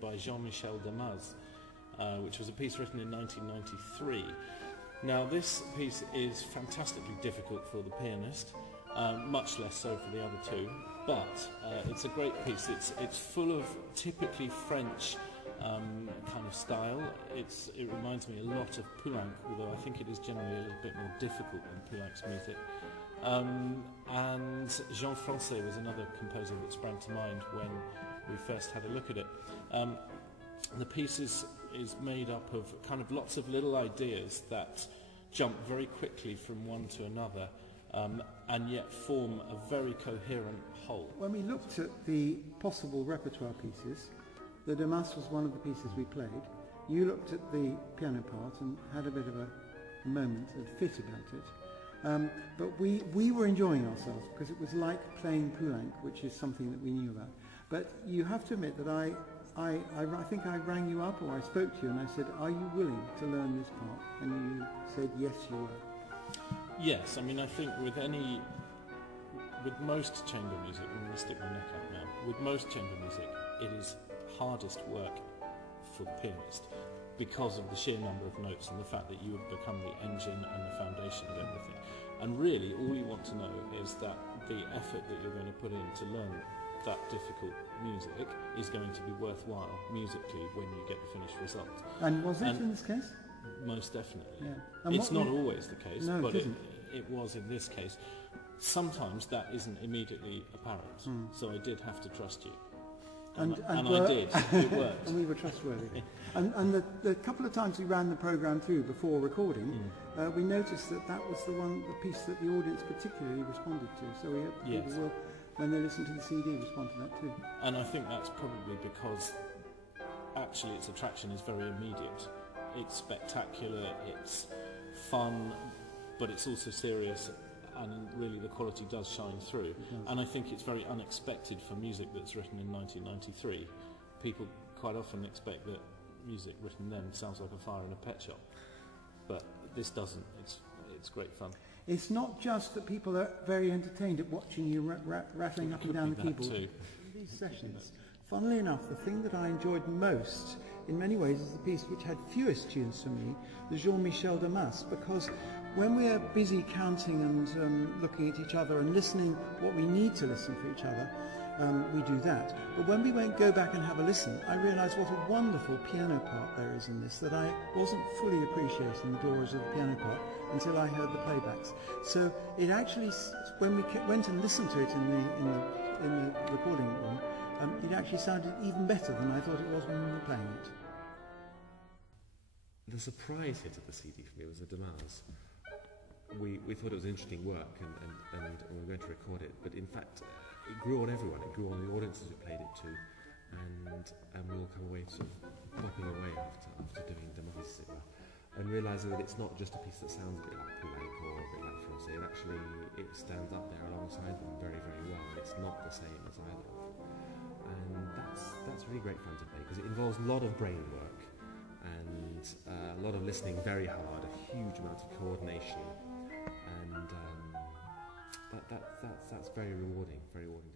by Jean-Michel Damase, which was a piece written in 1993. Now this piece is fantastically difficult for the pianist, much less so for the other two, but it's a great piece. It's full of typically French kind of style. It reminds me a lot of Poulenc, although I think it is generally a little bit more difficult than Poulenc's music. And Jean Francais was another composer that sprang to mind when we first had a look at it. The piece is made up of kind of lots of little ideas that jump very quickly from one to another, and yet form a very coherent whole. When we looked at the possible repertoire pieces, the Damase was one of the pieces we played. You looked at the piano part and had a bit of a moment, a fit about it. But we were enjoying ourselves because it was like playing Poulenc, which is something that we knew about. But you have to admit that I think I rang you up or I spoke to you and I said, are you willing to learn this part? And you said yes, you were. Yes, I mean, I think with most chamber music, I'm going to stick my neck out now, with most chamber music, it is hardest work for the pianist because of the sheer number of notes and the fact that you have become the engine and the foundation of everything. And really, all you want to know is that the effort that you're going to put in to learn that difficult music is going to be worthwhile musically when you get the finished result. And was it in this case? Most definitely. Yeah. It's not always the case, no, but it was in this case. Sometimes that isn't immediately apparent, so I did have to trust you. And I did. It worked. And we were trustworthy. and the couple of times we ran the programme through before recording, we noticed that was the piece that the audience particularly responded to. So we hope people will, when they listen to the CD, respond to that too. And I think that's probably because actually its attraction is very immediate. It's spectacular, it's fun, but it's also serious, and really the quality does shine through. And I think it's very unexpected for music that's written in 1993. People quite often expect that music written then sounds like a fire in a pet shop, but this doesn't. It's great fun. It's not just that people are very entertained at watching you rattling up and down the keyboard. Too. These sessions, funnily enough, the thing that I enjoyed most in many ways is the piece which had fewest tunes for me, the Jean-Michel Damase, because when we are busy counting and looking at each other and listening what we need to listen for each other, we do that. But when we go back and have a listen, I realised what a wonderful piano part there is in this, that I wasn't fully appreciating the glories of the piano part until I heard the playbacks. So it actually, when we went and listened to it in the recording room, it actually sounded even better than I thought it was when we were playing it. The surprise hit of the CD for me was the Damase. We thought it was interesting work and we were going to record it, but in fact it grew on everyone. It grew on the audiences we played it to, and we all come away sort of popping away after doing Damase, as it were, and realising that it's not just a piece that sounds a bit like Poulenc or a bit like Francais. It stands up there alongside them very, very well. It's not the same as either, and that's really great fun to play because it involves a lot of brain work and a lot of listening very hard, a huge amount of coordination, and that's very rewarding to play indeed.